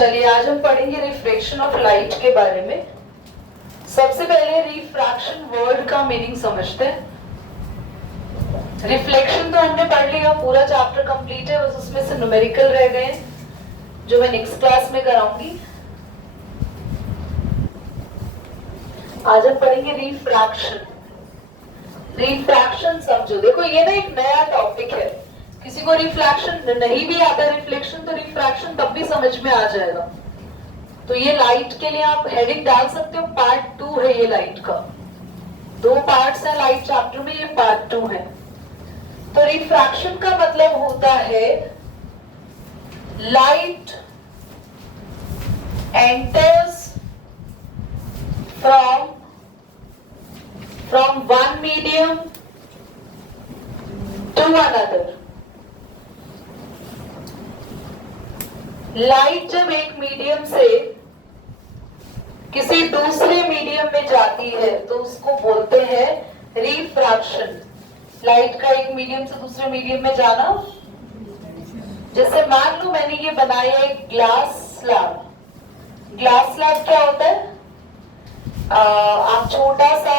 चलिए आज हम पढ़ेंगे रिफ्रैक्शन ऑफ लाइट के बारे में। सबसे पहले रिफ्रैक्शन वर्ड का मीनिंग समझते हैं। रिफ्लेक्शन तो हमने पढ़ लिया, पूरा चैप्टर कंप्लीट है, बस उसमें से न्यूमेरिकल रह गए जो मैं नेक्स्ट क्लास में कराऊंगी। आज हम पढ़ेंगे रिफ्रैक्शन। रिफ्रैक्शन समझो, देखो ये ना एक नया टॉपिक है, किसी को रिफ्लेक्शन नहीं भी आता रिफ्लेक्शन तो रिफ्रैक्शन तब भी समझ में आ जाएगा। तो ये लाइट के लिए आप हेडिंग डाल सकते हो, पार्ट 2 है ये लाइट का। 2 पार्ट्स है लाइट चैप्टर में, ये पार्ट 2 है। तो रिफ्रैक्शन का मतलब होता है light enters from one medium to another। Light जब एक मीडियम से किसी दूसरे मीडियम में जाती है तो उसको बोलते हैं रिफ्रैक्शन। लाइट का एक मीडियम से दूसरे मीडियम में जाना, जैसे मान लो मैंने ये बनाया एक ग्लास स्लैब। ग्लास स्लैब क्या होता है? आप छोटा सा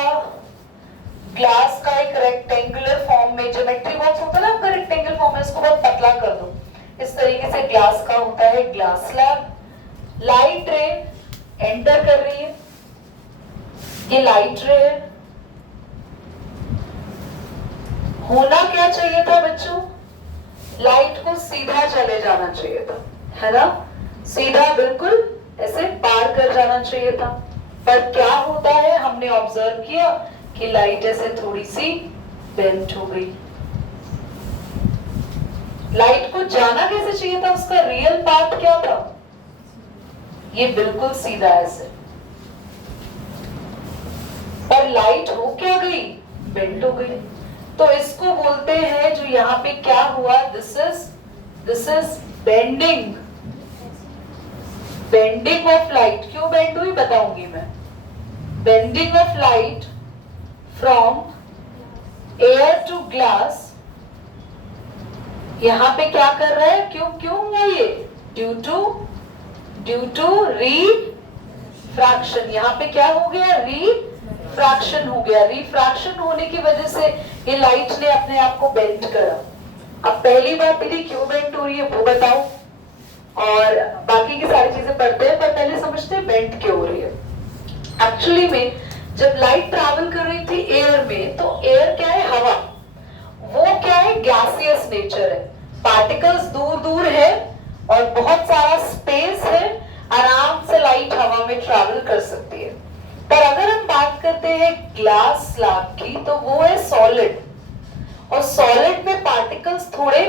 ग्लास का एक रेक्टेंगुलर फॉर्म में, ज्योमेट्री बॉक्स होता है ना आपका रेक्टेंगल फॉर्म में, उसको बहुत पतला कर दो, इस तरीके से ग्लास का होता है ग्लास स्लैब। लाइट रे एंटर कर रही है, ये लाइट रे है। होना क्या चाहिए था बच्चों? लाइट को सीधा चले जाना चाहिए था, है ना? सीधा बिल्कुल ऐसे पार कर जाना चाहिए था। पर क्या होता है, हमने ऑब्जर्व किया कि लाइट ऐसे थोड़ी सी बेंट हो गई। लाइट को जाना कैसे चाहिए था? उसका रियल पाथ क्या था? ये बिल्कुल सीधा ऐसे, पर लाइट हो क्या गई? बेंट हो गई। तो इसको बोलते हैं, जो यहाँ पे क्या हुआ, this is bending. Bending of light. क्यों बेंड हुई बताऊंगी मैं। Bending of light from air to glass. यहां पे क्या कर रहा है? क्यों हुआ ये? Due to refraction. यहां पे क्या हो गया? रिफ्रैक्शन हो गया। रिफ्रैक्शन होने की वजह से ये लाइट ने अपने आप को बेंड करा। अब पहली बात मेरी, क्यों बेंड हो रही है वो बताओ, और बाकी की सारी चीजें पढ़ते हैं, पर पहले समझते हैं बेंड क्यों हो रही है। एक्चुअली में जब लाइट ट्रैवल कर रही थी एयर में, तो एयर क्या है? हवा। वो क्या है? गैसियस नेचर है। पार्टिकल्स दूर दूर है और बहुत सारा स्पेस है, आराम से लाइट हवा में ट्रैवल कर सकती है। पर अगर हम बात करते हैं ग्लास स्लैब की, तो वो है सॉलिड, और सॉलिड में पार्टिकल्स थोड़े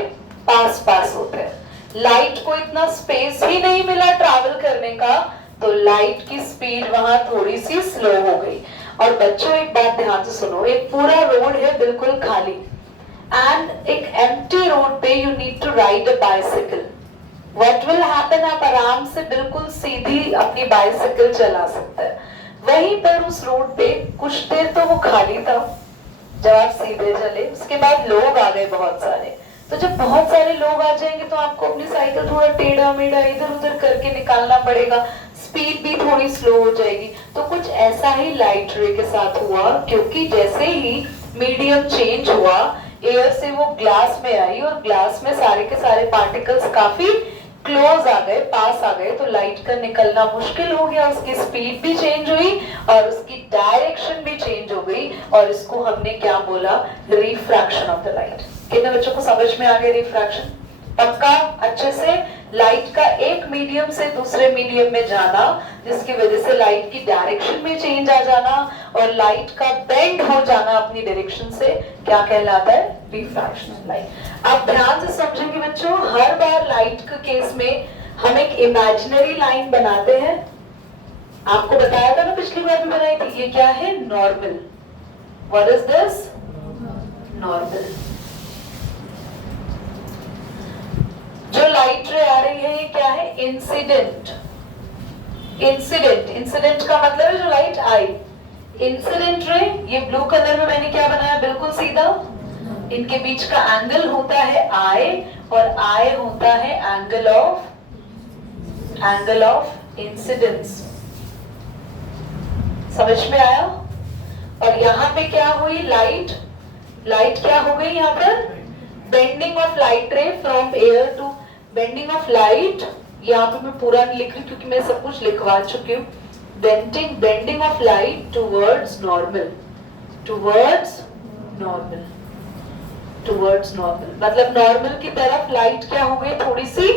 पास पास होते हैं। लाइट को इतना स्पेस ही नहीं मिला ट्रैवल करने का, तो लाइट की स्पीड वहां थोड़ी सी स्लो हो गई। और बच्चों एक बात ध्यान से सुनो, एक पूरा रोड है बिल्कुल खाली, एंड एक एम्प्टी रोड पे you need to ride a bicycle. What will happen? आप आराम से बिल्कुल सीधी अपनी बाइसिकल चला सकते हैं। वहीं पर उस रोड पे कुछ देर तो वो खाली था जब आप सीधे चले, उसके बाद लोग आ गए बहुत सारे। तो जब बहुत सारे लोग आ जाएंगे तो आपको अपनी साइकिल थोड़ा टेढ़ा मेढ़ा इधर उधर करके निकालना पड़ेगा, स्पीड भी थोड़ी स्लो हो जाएगी। तो कुछ ऐसा ही लाइट रे के साथ हुआ, क्योंकि जैसे ही मीडियम चेंज हुआ, एयर से वो ग्लास में आई, और ग्लास में सारे के सारे पार्टिकल्स काफी क्लोज आ गए, पास आ गए, तो लाइट का निकलना मुश्किल हो गया। उसकी स्पीड भी चेंज हुई और उसकी डायरेक्शन भी चेंज हो गई, और इसको हमने क्या बोला? Refraction of the light. कितने बच्चों को समझ में आ गया रिफ्रैक्शन? पक्का? अच्छे से? लाइट का एक मीडियम से दूसरे मीडियम में जाना, जिसकी वजह से लाइट की डायरेक्शन में चेंज आ जाना, और लाइट का बेंड हो जाना अपनी डायरेक्शन से, क्या कहलाता है? Refraction light. अब ध्यान से समझेंगे बच्चों, हर बार लाइट के केस में हम एक इमेजिनरी लाइन बनाते हैं। आपको बताया था ना, पिछली बार भी बनाई थी। ये क्या है? Normal. What is this? Normal. जो लाइट रे आ रही है ये क्या है? इंसिडेंट। इंसिडेंट का मतलब है जो लाइट आई। इंसिडेंट रे, ये ब्लू कलर में मैंने क्या बनाया? बिल्कुल सीधा। इनके बीच का एंगल होता है आई, और आई होता है angle of angle of incidence. समझ में आया? और यहाँ पे क्या हुई, लाइट क्या हो गई यहाँ पर, bending of light ray from air to, bending of light, यहाँ पे मैं पूरा नहीं लिख रही क्योंकि मैं सब कुछ लिखवा चुकी हूँ। Bending of light towards normal, मतलब नॉर्मल की तरफ लाइट क्या हो गई, थोड़ी सी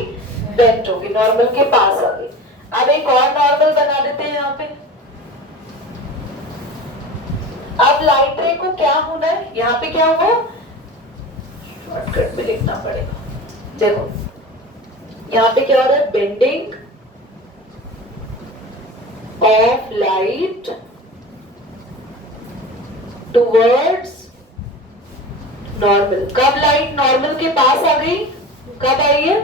बेंट हो गई, नॉर्मल के पास आ गई। अब एक और नॉर्मल बना देते हैं यहाँ पे। अब लाइट रे को क्या होना है, यहाँ पे क्या होगा, शॉर्टकट में लिखना पड़ेगा। देखो यहाँ पे क्या हो रहा है, bending of light towards normal. कब लाइट नॉर्मल के पास आ गई, कब आई है,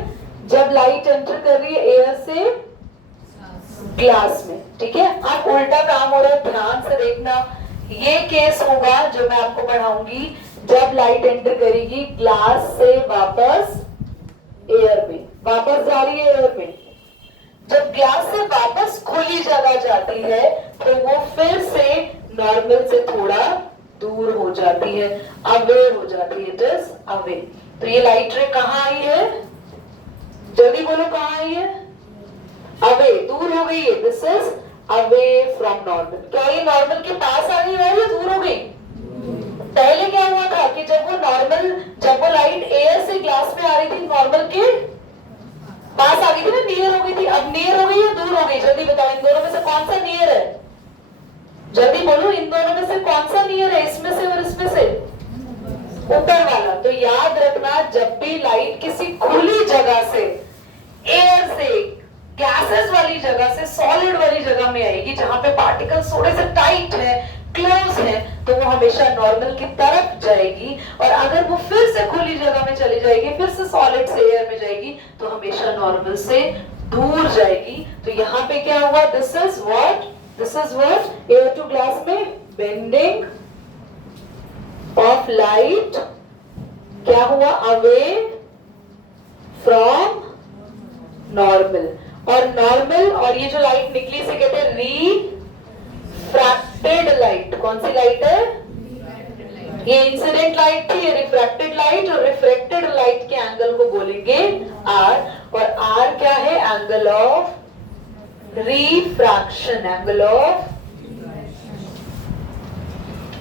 जब लाइट एंटर कर रही है एयर से ग्लास में। ठीक है, अब उल्टा काम हो रहा है, ध्यान से देखना। ये केस होगा जो मैं आपको पढ़ाऊंगी, जब लाइट एंटर करेगी ग्लास से वापस एयर में, वापस जा रही है एयर में। जब ग्लास से वापस खुली जगह जाती है तो वो फिर से नॉर्मल से थोड़ा दूर हो जाती है, अवे हो जाती है, इट इज अवे। तो ये लाइट रे कहाँ आई है, जल्दी बोलो कहाँ आई है, अवे, दूर हो गई है। This is away from normal. क्या ये नॉर्मल के पास आ गई है या दूर हो गई? पहले क्या हुआ था कि जब वो लाइट एयर से ग्लास में आ रही थी, नॉर्मल के पास आ गई थी ना, नियर हो गई थी। अब नियर हो गई या दूर हो गई, जल्दी बताओ, इन दोनों में से कौन सा नियर है, जल्दी बोलो, इन दोनों में से कौन सा नियर है, इसमें से और इसमें से? ऊपर वाला। तो याद रखना, जब भी लाइट किसी खुली जगह से, एयर से, गैसेस वाली जगह से सॉलिड वाली जगह में आएगी, जहां पे पार्टिकल्स थोड़े से टाइट है, क्लोज है, तो वो हमेशा नॉर्मल की तरफ जाएगी। और अगर वो फिर से खुली जगह में चली जाएगी, फिर से सॉलिड से एयर में जाएगी, तो हमेशा नॉर्मल से दूर जाएगी। तो यहाँ पे क्या हुआ, this is what air to glass में बेंडिंग ऑफ लाइट क्या हुआ, अवे फ्रॉम नॉर्मल। और नॉर्मल और ये जो लाइट निकली से कहते हैं रिफ्रैक्टेड लाइट। कौन सी लाइट है, ये इंसिडेंट लाइट थी, ये रिफ्रैक्टेड लाइट, और रिफ्रैक्टेड लाइट के एंगल को बोलेंगे आर। और आर क्या है, angle of refraction, angle of.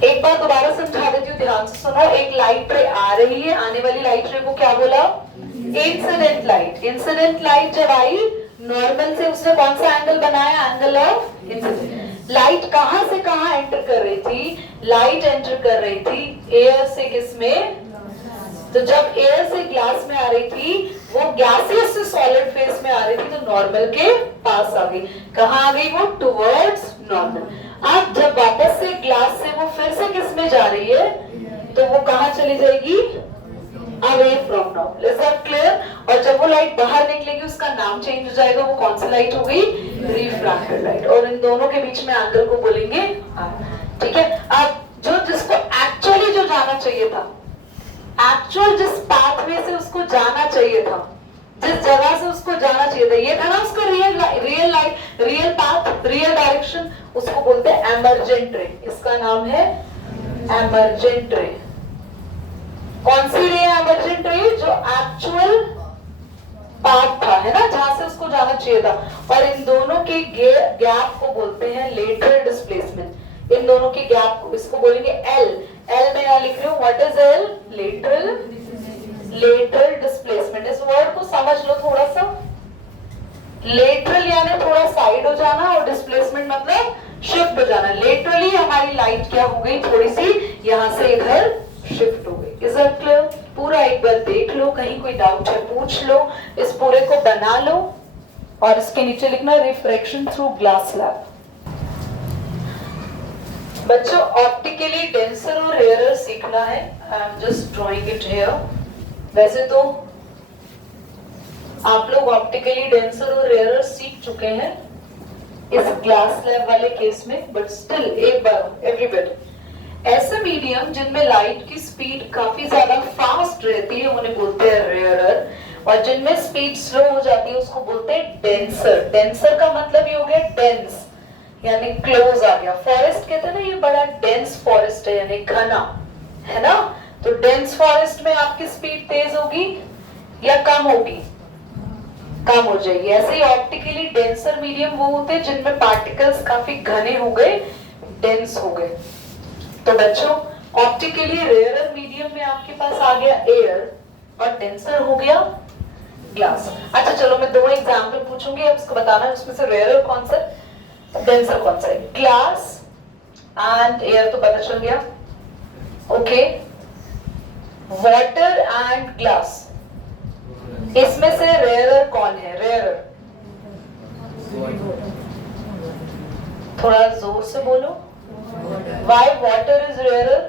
एक बार दोबारा समझा देती हूँ, ध्यान से सुनो। एक लाइट रे आ रही है, आने वाली लाइट रे को क्या बोला, इंसिडेंट लाइट। इंसिडेंट लाइट जब आई नॉर्मल से, उसने कौन सा एंगल बनाया, एंगल ऑफ इंसिडेंट। लाइट कहां से कहां एंटर कर रही थी, लाइट एंटर कर रही थी एयर से किसमें, तो जब एयर से ग्लास में आ रही थी, वो गैसियस से सॉलिड फेस में आ रही थी, तो नॉर्मल के पास आ गई। कहां आ गई वो, टुवर्ड्स नॉर्मल। अब जब वापस से ग्लास से वो फिर से किस में जा रही है, तो वो कहां चली जाएगी, away from normal. Is that clear? और जब वो लाइट बाहर निकलेगी, उसका नाम चेंज हो जाएगा, वो कौन सी लाइट हो गई, रिफ्रैक्टेड लाइट। और इन दोनों के बीच में एंगल को बोलेंगे आर। ठीक है, अब जिसको एक्चुअली जो जाना चाहिए था, एक्चुअल जिस पाथवे से उसको जाना चाहिए था, जिस जगह से उसको जाना चाहिए था, ये था ना उसका रियल पाथ, रियल डायरेक्शन, उसको बोलते हैं एमर्जेंट रे। इसका नाम है एमर्जेंट रे। कौन सी रे है एमर्जेंट रे, जो एक्चुअल पाथ था, है ना, जहां से उसको जाना चाहिए था। और इन दोनों के गैप को बोलते हैं लेटरल डिस्प्लेसमेंट। इन दोनों के गैप को, इसको बोलेंगे एल। एल में यहां लिख रही हूं, what is L, lateral displacement. इस वर्ड को समझ लो थोड़ा सा। लेटरल यानी थोड़ा साइड हो जाना, और डिस्प्लेसमेंट मतलब शिफ्ट हो जाना। लेटरली हमारी लाइट क्या हो गई, थोड़ी सी यहां से इधर शिफ्ट हो गई। Is that clear? पूरा एक बार देख लो, कहीं कोई डाउट है पूछ लो, इस पूरे को बना लो, और इसके नीचे लिखना रिफ्रैक्शन थ्रू ग्लास स्लैब। बच्चों, ऑप्टिकली डेंसर और रेयरर सीखना है। I am just drawing it here. वैसे तो आप लोग ऑप्टिकली डेंसर और रेयरर सीख चुके हैं इस ग्लास स्लैब वाले केस में, बट स्टिल एक बार एवरीबॉडी, ऐसे मीडियम जिनमें लाइट की स्पीड काफी ज्यादा फास्ट रहती है, उन्हें बोलते हैं रेयरर। और जिनमें स्पीड स्लो हो जाती है उसको बोलते हैं डेंसर। डेंसर का मतलब ये हो गया डेंस, यानी क्लोज आ गया। फॉरेस्ट कहते हैं ना, ये बड़ा डेंस फॉरेस्ट है यानी घना, है ना। तो डेंस फॉरेस्ट में आपकी स्पीड तेज होगी या कम होगी? कम हो जाएगी। ऐसे ही ऑप्टिकली डेंसर मीडियम वो होते हैं जिनमें पार्टिकल्स काफी घने हो गए, डेंस हो गए। तो बच्चों ऑप्टिकली रेयरर मीडियम में आपके पास आ गया एयर और डेंसर हो गया ग्लास। अच्छा चलो मैं दो एग्जाम्पल पूछूंगी, अब इसको बताना उसमें से रेयरर कौन सा डेंसर कौन सा है। ग्लास एंड एयर तो पता चल गया, ओके। वाटर एंड ग्लास, इसमें से रेयरर कौन है? रेयरर थोड़ा जोर से बोलो। Why water is rarer?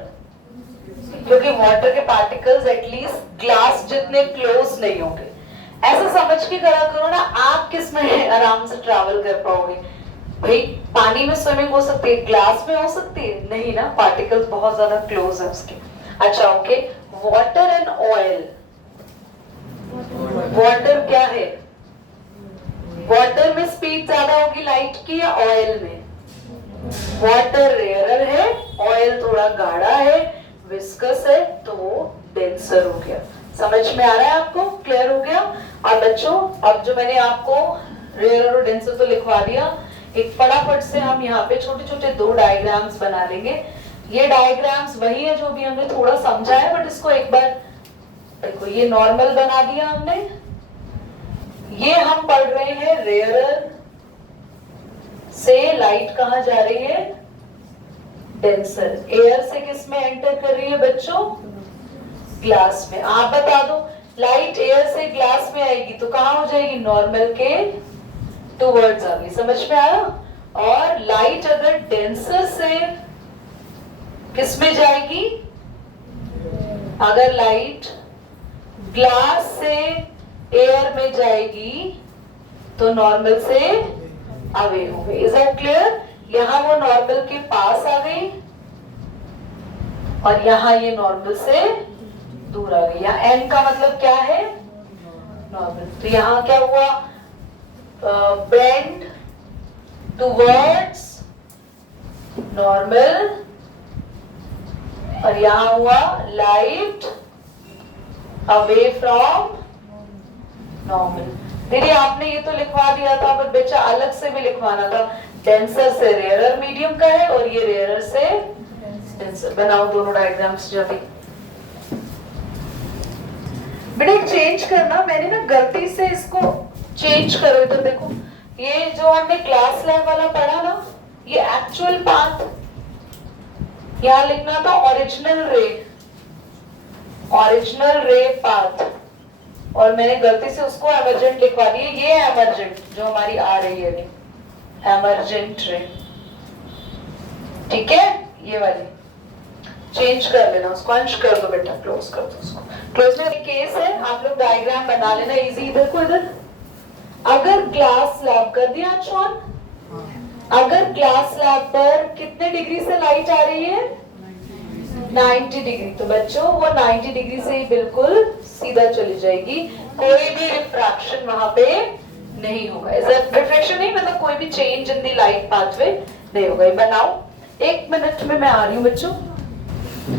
क्योंकि वाटर के पार्टिकल्स एटलीस्ट ग्लास जितने क्लोज नहीं होंगे। ऐसा समझ के करा करो ना, आप किस में आराम से ट्रैवल कर पाओगे? भाई पानी में स्विमिंग हो सकती है, ग्लास में हो सकती है नहीं ना, पार्टिकल्स बहुत ज्यादा क्लोज है उसके। अच्छा okay, water and oil. Water क्या है? वाटर में स्पीड ज्यादा होगी लाइट की या ऑयल में? वाटर रेयरर है, ऑयल थोड़ा गाढ़ा है, विस्कस है, तो वो डेंसर हो गया। समझ में आ रहा है आपको? क्लियर हो गया? और बच्चों अब जो मैंने आपको रेयरर और डेंसर तो लिखवा दिया, एक फटाफट से हम यहाँ पे छोटे छोटे दो डायग्राम्स बना लेंगे। ये डायग्राम्स वही है जो भी हमने थोड़ा समझा है, बट इसको एक बार देखो। ये नॉर्मल बना दिया हमने, ये हम पढ़ रहे हैं रेयरर से लाइट कहां जा रही है? डेंसर। एयर से किस में एंटर कर रही है बच्चों? ग्लास में। आप बता दो, लाइट एयर से ग्लास में आएगी तो कहां हो जाएगी? नॉर्मल के टूवर्ड्स आ गई। समझ में आया? और लाइट अगर डेंसर से किस में जाएगी? अगर लाइट ग्लास से एयर में जाएगी तो नॉर्मल से अवे हो गई। Is that clear? यहां वो नॉर्मल के पास आ गई और यहां ये नॉर्मल से दूर आ गई। यहाँ एन का मतलब क्या है? नॉर्मल। तो यहां क्या हुआ? बेंड टुवर्ड्स नॉर्मल, और यहां हुआ लाइट अवे फ्रॉम नॉर्मल। दीदी आपने ये तो लिखवा दिया था, बट बच्चा अलग से भी लिखवाना था। डेंसर से रेयरर मीडियम का है और ये रेयरर से डेंसर। बनाओ दोनों डायग्राम्स जल्दी। बेटा चेंज करना, मैंने ना गलती से इसको चेंज करो। इधर देखो, ये जो हमने क्लास लैब वाला पढ़ा ना, ये एक्चुअल पाथ यहां लिखना था ओरिजिनल रे, ओरिजिनल रे पाथ, और मैंने गलती से उसको एमरजेंट लिखवा दिया। ये एमरजेंट जो हमारी आ रही है, एमरजेंट रे, ठीक है? ये वाली चेंज कर लेना, उसको अंश कर दो बेटा, क्लोज कर दो उसको। क्लोज में केस है, आप लोग डायग्राम बना लेना इजी। इधर को इधर, अगर ग्लास स्लैब कर दिया ऑन, अगर ग्लास स्लैब पर कितने डिग्री से लाइट आ रही है? 90 डिग्री। तो बच्चों वो 90 डिग्री से ही बिल्कुल सीधा चली जाएगी, कोई भी रिफ्रैक्शन वहां पे नहीं होगा। रिफ्रैक्शन नहीं मतलब कोई भी change in the light pathway नहीं होगा। बनाओ, 1 मिनट में मैं आ रही हूँ बच्चों।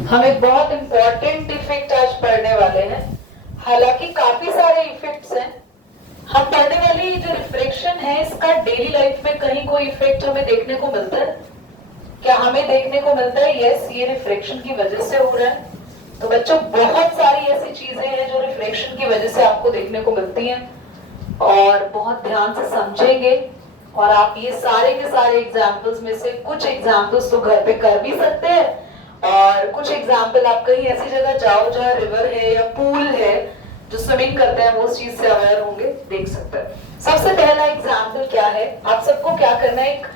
हम एक बहुत इंपॉर्टेंट इफेक्ट आज पढ़ने वाले हैं, हालांकि काफी सारे इफेक्ट्स हैं। हम पढ़ने वाली जो रिफ्रैक्शन है, इसका डेली लाइफ में कहीं कोई इफेक्ट हमें देखने को मिलता है क्या? हमें देखने को मिलता है यस, ये रिफ्रैक्शन की वजह से हो रहा है। तो बच्चों बहुत सारी ऐसी चीजें हैं जो रिफ्रैक्शन की वजह से आपको देखने को मिलती हैं, और बहुत ध्यान से समझेंगे। और आप ये सारे के सारे एग्जाम्पल्स में से कुछ एग्जाम्पल्स तो घर पे कर भी सकते हैं, और कुछ एग्जाम्पल आप कहीं ऐसी जगह जाओ जहाँ रिवर है या पूल है, जो स्विमिंग करते हैं वो उस चीज से अवेयर होंगे, देख सकते हैं। सबसे पहला एग्जाम्पल क्या है? आप सबको क्या करना है? एक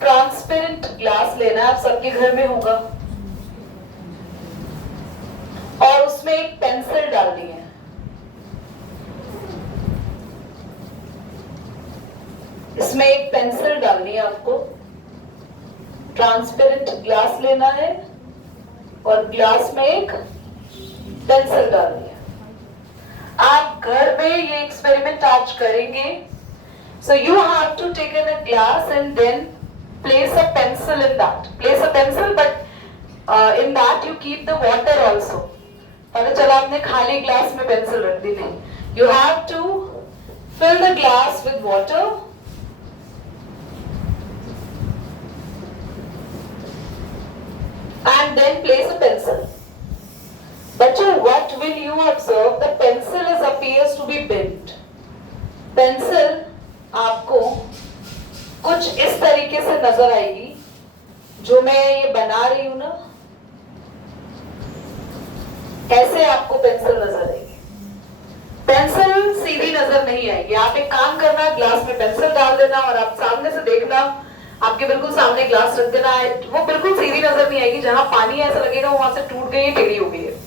ट्रांसपेरेंट ग्लास लेना है, आप सबके घर में होगा, और उसमें एक पेंसिल डालनी है। इसमें एक पेंसिल डालनी है आपको। ट्रांसपेरेंट ग्लास लेना है और ग्लास में एक पेंसिल डालनी है। आप आप घर में ये एक्सपेरिमेंट आज करेंगे. So you have to take in a glass and then place a pencil in that. Place a pencil, but in that you keep the water also. पता चला आपने खाली ग्लास में पेंसिल रख दी, नहीं. You have to fill the glass with water. And then place a pencil. बच्चों, what will you observe? The pencil is appears to be bent. Pencil आपको कुछ इस तरीके से नजर आएगी. जो मैं ये बना रही हूं ना, ऐसे आपको पेंसिल नजर आएगी. पेंसिल सीधी नजर नहीं आएगी. आप एक काम करना, ग्लास में पेंसिल डाल देना और आप सामने से देखना, आपके बिल्कुल सामने ग्लास रख देना. वो बिल्कुल सीधी नजर नहीं आएगी. जहां पानी ऐसा लगेगा वहां से टूट गई, टेढ़ी हो गई है.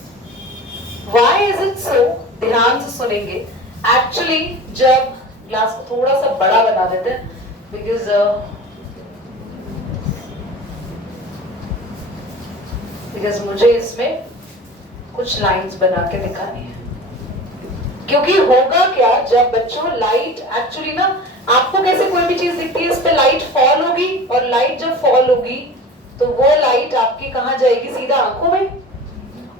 Why is it so? ध्यान से सुनेंगे. एक्चुअली जब ग्लास को थोड़ा सा बड़ा बना देते हैं, बिकॉज मुझे इसमें कुछ लाइंस बना के दिखानी है. क्योंकि होगा क्या, जब बच्चों लाइट एक्चुअली ना, आपको कैसे कोई भी चीज दिखती है, इस पे लाइट फॉल होगी, और लाइट जब फॉल होगी तो वो लाइट आपकी कहां जाएगी? सीधा आंखों में.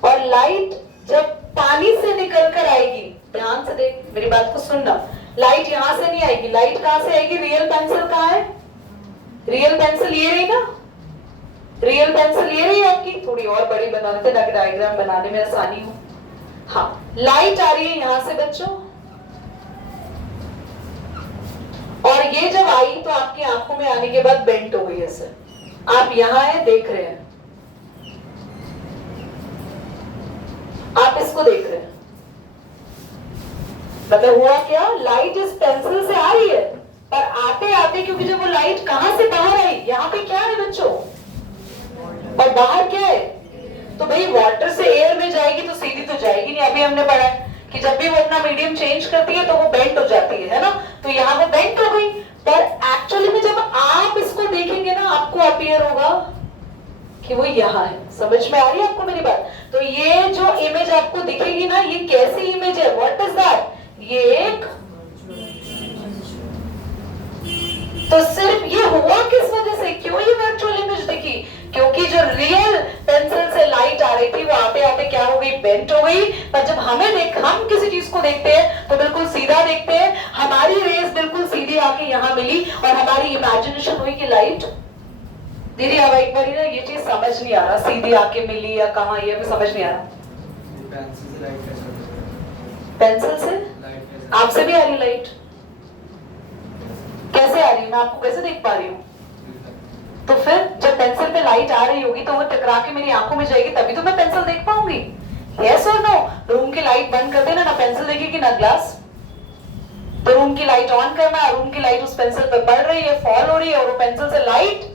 और लाइट जब पानी से निकल कर आएगी, ध्यान से देख, मेरी बात को सुनना, लाइट यहां से नहीं आएगी. लाइट कहां से आएगी? रियल पेंसिल कहां है? रियल पेंसिल ये रही ना, रियल पेंसिल ये रही आपकी. थोड़ी और बड़ी बना देते ताकि डायग्राम बनाने में आसानी हो. हाँ, लाइट आ रही है यहां से बच्चों, और ये जब आई तो आपकी आंखों में आने के बाद बेंट हो गई ऐसे. आप यहां है, देख रहे हैं, आप इसको देख रहे हैं. मतलब हुआ क्या, लाइट इस पेंसिल से आ रही है, पर आते आते, क्योंकि जब वो लाइट कहां से बाहर आई, यहाँ पे क्या है बच्चों, और बाहर क्या है, तो भाई वाटर से एयर में जाएगी तो सीधी तो जाएगी नहीं. अभी हमने पढ़ा है कि जब भी वो अपना मीडियम चेंज करती है तो वो बेंट हो जाती है ना. तो यहाँ वो बेंट हो गई, पर एक्चुअली में जब आप इसको देखेंगे ना, आपको अपीयर होगा कि वो यहाँ है. समझ में आ रही है आपको मेरी बात? तो ये जो इमेज आपको दिखेगी ना, ये कैसी इमेज है? What is that? ये एक, तो सिर्फ ये हुआ किस वजह से, क्यों ये वर्चुअल इमेज दिखी? क्योंकि जो रियल पेंसिल से लाइट आ रही थी वो आते आते क्या हो गई? बेंट हो गई. पर जब हम किसी चीज को देखते हैं तो बिल्कुल सीधा देखते हैं. हमारी रेस बिल्कुल सीधी आके यहाँ मिली, और हमारी इमेजिनेशन हुई कि लाइट दीदी अब एक बार ना, ये चीज समझ नहीं आ रहा, सीधी आके मिली या कहाँ, ये समझ नहीं आ रहा. पेंसिल से आपसे भी आ रही लाइट? कैसे आ रही है? मैं आपको कैसे देख पा रही हूँ? तो फिर जब पेंसिल पे लाइट आ रही होगी तो वो टकरा के मेरी आंखों में जाएगी, तभी तो मैं पेंसिल देख पाऊंगी. यस और नो? रूम की लाइट बंद कर देना, ना पेंसिल देखेगी ना ग्लास. तो रूम की लाइट ऑन करना, रूम की लाइट उस पेंसिल पे पड़ रही है, फॉल हो रही है, और वो पेंसिल से लाइट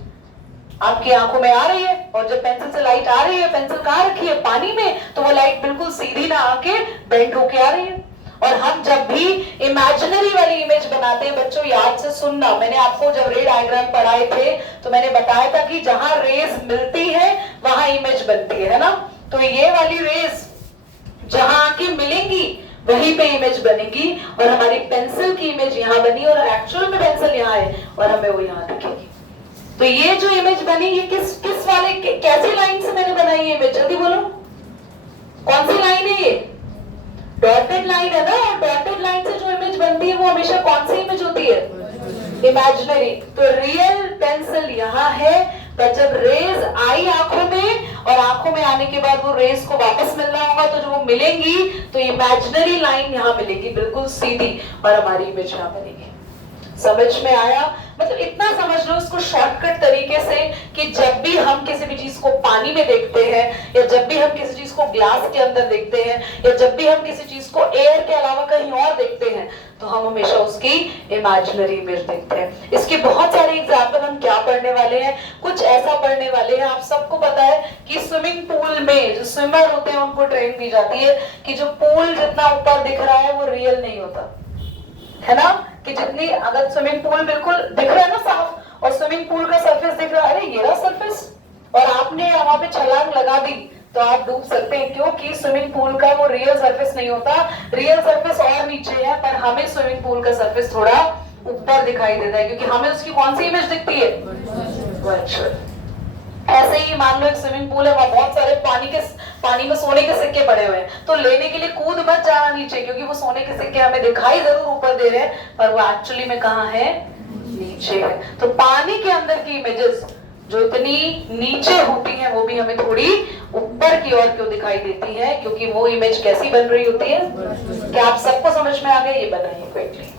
आपकी आंखों में आ रही है. और जब पेंसिल से लाइट आ रही है, पेंसिल कहाँ रखी है? पानी में. तो वो लाइट बिल्कुल सीधी ना आके बेंड होके आ रही है. और हम जब भी इमेजिनरी वाली इमेज बनाते हैं बच्चों, याद से सुनना, मैंने आपको जब रे डायग्राम पढ़ाए थे तो मैंने बताया था कि जहां रेज मिलती है वहां इमेज बनती है ना. तो ये वाली रेज जहां आके मिलेंगी वहीं पे इमेज बनेगी, और हमारी पेंसिल की इमेज यहाँ बनी, और एक्चुअल में पेंसिल यहाँ है और हमें वो यहाँ दिखेगी. तो ये जो इमेज बनी, ये किस वाले कैसी लाइन से मैंने बनाई है इमेज? जल्दी बोलो, कौन सी लाइन है ये? डॉटेड लाइन है ना. और डॉटेड लाइन से जो इमेज बनती है वो हमेशा कौन सी इमेज होती है? इमेजिनरी. तो रियल पेंसिल यहाँ है, पर जब रेज आई आंखों में, और आंखों में आने के बाद वो रेज को वापस मिलना होगा, तो जो वो मिलेंगी तो इमेजिनरी लाइन यहाँ मिलेगी बिल्कुल सीधी, और हमारी इमेज यहाँ बनेगी. समझ में आया? मतलब इतना समझ लो इसको शॉर्टकट तरीके से, कि जब भी हम किसी भी चीज को पानी में देखते हैं, या जब भी हम किसी चीज को ग्लास के अंदर देखते हैं, या जब भी हम किसी चीज को एयर के अलावा कहीं और देखते हैं, तो हम हमेशा उसकी इमेजिनरी इमेज देखते हैं. इसके बहुत सारे एग्जाम्पल हम क्या पढ़ने वाले हैं, कुछ ऐसा पढ़ने वाले हैं. आप सबको पता है कि स्विमिंग पूल में जो स्विमर होते हैं उनको ट्रेनिंग दी जाती है कि जो पूल जितना ऊपर दिख रहा है वो रियल नहीं होता है ना. कि जितनी, अगर स्विमिंग पूल बिल्कुल दिख रहा है ना साफ, और स्विमिंग पूल का सरफेस दिख रहा है, अरे ये रहा सरफेस, और आपने वहां पे छलांग लगा दी, तो आप डूब सकते हैं, क्योंकि स्विमिंग पूल का वो रियल सरफेस नहीं होता, रियल सरफेस और नीचे है, पर हमें स्विमिंग पूल का सरफेस थोड़ा ऊपर दिखाई देता है, क्योंकि हमें उसकी कौन सी इमेज दिखती है, वर्चुअल। ऐसे ही मान लो एक स्विमिंग पूल है, वहां बहुत सारे पानी में सोने के सिक्के पड़े हुए हैं, तो लेने के लिए कूद मत जाना नीचे, क्योंकि वो सोने के सिक्के हमें दिखाई जरूर ऊपर दे रहे हैं, पर वो एक्चुअली में कहाँ है, नीचे है। तो पानी के अंदर की इमेजेस जो इतनी नीचे होती हैं, वो भी हमें थोड़ी ऊपर की ओर क्यों दिखाई देती है, क्योंकि वो इमेज कैसी बन रही होती है। क्या आप सबको समझ में आ गया? ये बनाइए क्विकली।